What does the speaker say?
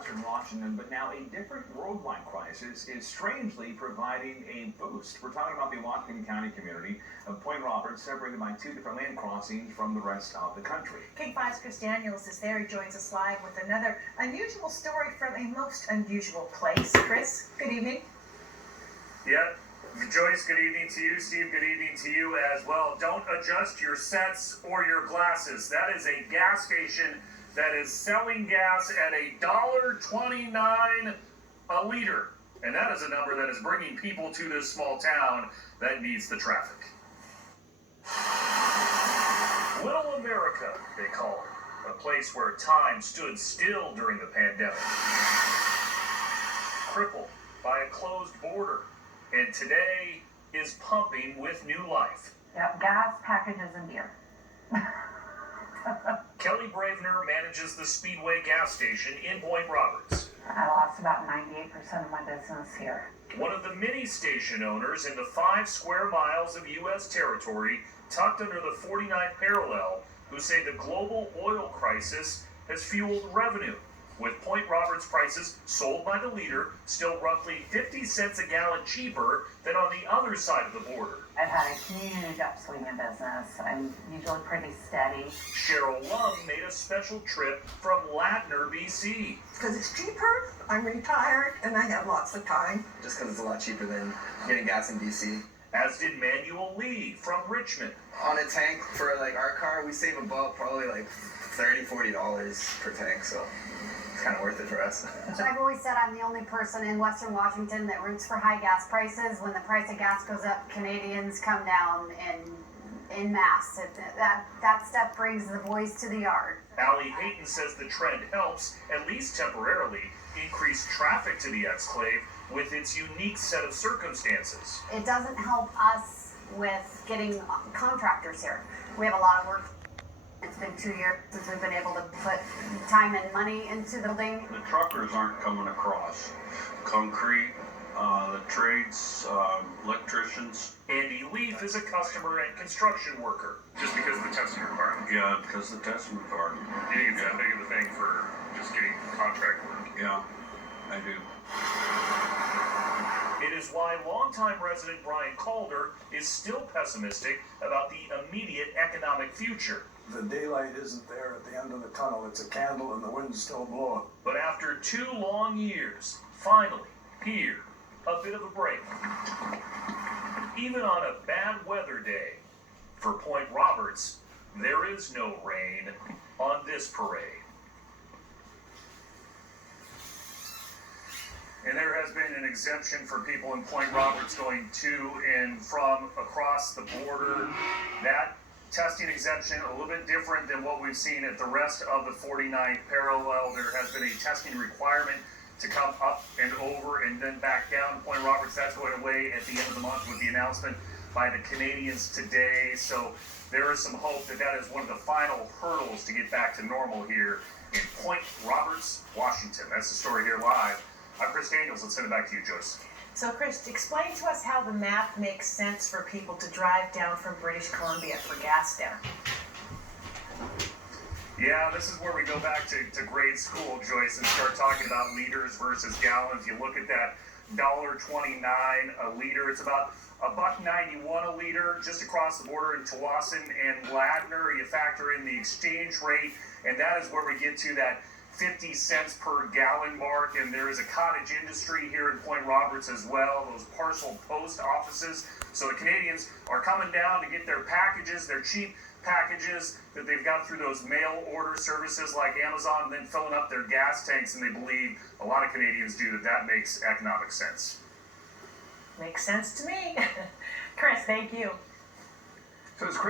Western Washington, but now a different worldwide crisis is strangely providing a boost. We're talking about the Whatcom County community of Point Roberts, separated by two different land crossings from the rest of the country. King5's Chris Daniels is there. He joins us live with another unusual story from a most unusual place. Chris, good evening. Yeah. Joyce, good evening to you. Steve, good evening to you as well. Don't adjust your sets or your glasses. That is a gas station that is selling gas at $1.29 a liter. And that is a number that is bringing people to this small town that needs the traffic. Little America, they call it. A place where time stood still during the pandemic. Crippled by a closed border. And today is pumping with new life. Yep, gas, packages, and beer. Kelly Bravener manages the Speedway gas station in Point Roberts. I lost about 98% of my business here. One of the many station owners in the 5 square miles of U.S. territory tucked under the 49th parallel, who say the global oil crisis has fueled revenue, with Point Roberts prices sold by the liter still roughly 50 cents a gallon cheaper than on the other side of the border. I've had a huge upswing in business. I'm usually pretty steady. Cheryl Lum made a special trip from Ladner, BC. Because it's cheaper, I'm retired, and I have lots of time. Just because it's a lot cheaper than getting gas in BC. As did Manuel Lee from Richmond. On a tank for like our car, we save about probably like $30-$40 per tank, so it's kind of worth it for us. I've always said I'm the only person in Western Washington that roots for high gas prices. When the price of gas goes up, Canadians come down in mass. That stuff brings the boys to the yard. Allie Hayton says the trend helps, at least temporarily, increase traffic to the exclave with its unique set of circumstances. It doesn't help us with getting contractors here. We have a lot of work. It's been 2 years since we've been able to put time and money into the building. The truckers aren't coming across. Concrete, the trades, electricians. Andy Leaf is a customer and construction worker. Just because of the testing requirement? Yeah, because of the testing requirement. You think it's that big of a thing for just getting contract work? Yeah, I do. It is why longtime resident Brian Calder is still pessimistic about the immediate economic future. The daylight isn't there at the end of the tunnel. It's a candle and the wind's still blowing. But after 2 long years, finally, here, a bit of a break. Even on a bad weather day, for Point Roberts, there is no rain on this parade. And there has been an exemption for people in Point Roberts going to and from across the border. That testing exemption, a little bit different than what we've seen at the rest of the 49th parallel. There has been a testing requirement to come up and over and then back down. Point Roberts, that's going away at the end of the month with the announcement by the Canadians today. So there is some hope that that is one of the final hurdles to get back to normal here in Point Roberts, Washington. That's the story here live. I'm Chris Daniels. Let's send it back to you, Joyce. So, Chris, explain to us how the math makes sense for people to drive down from British Columbia for gas there. Yeah, this is where we go back to grade school, Joyce, and start talking about liters versus gallons. You look at that $1.29 a liter. It's about $1.91 a liter just across the border in Tsawwassen and Ladner. You factor in the exchange rate, and that is where we get to that 50 cents per gallon mark. And there is a cottage industry here in Point Roberts as well, those parcel post offices. So the Canadians are coming down to get their packages, their cheap packages that they've got through those mail order services like Amazon, and then filling up their gas tanks, and they believe a lot of Canadians do that makes economic sense. Makes sense to me. Chris, thank you. So it's Chris.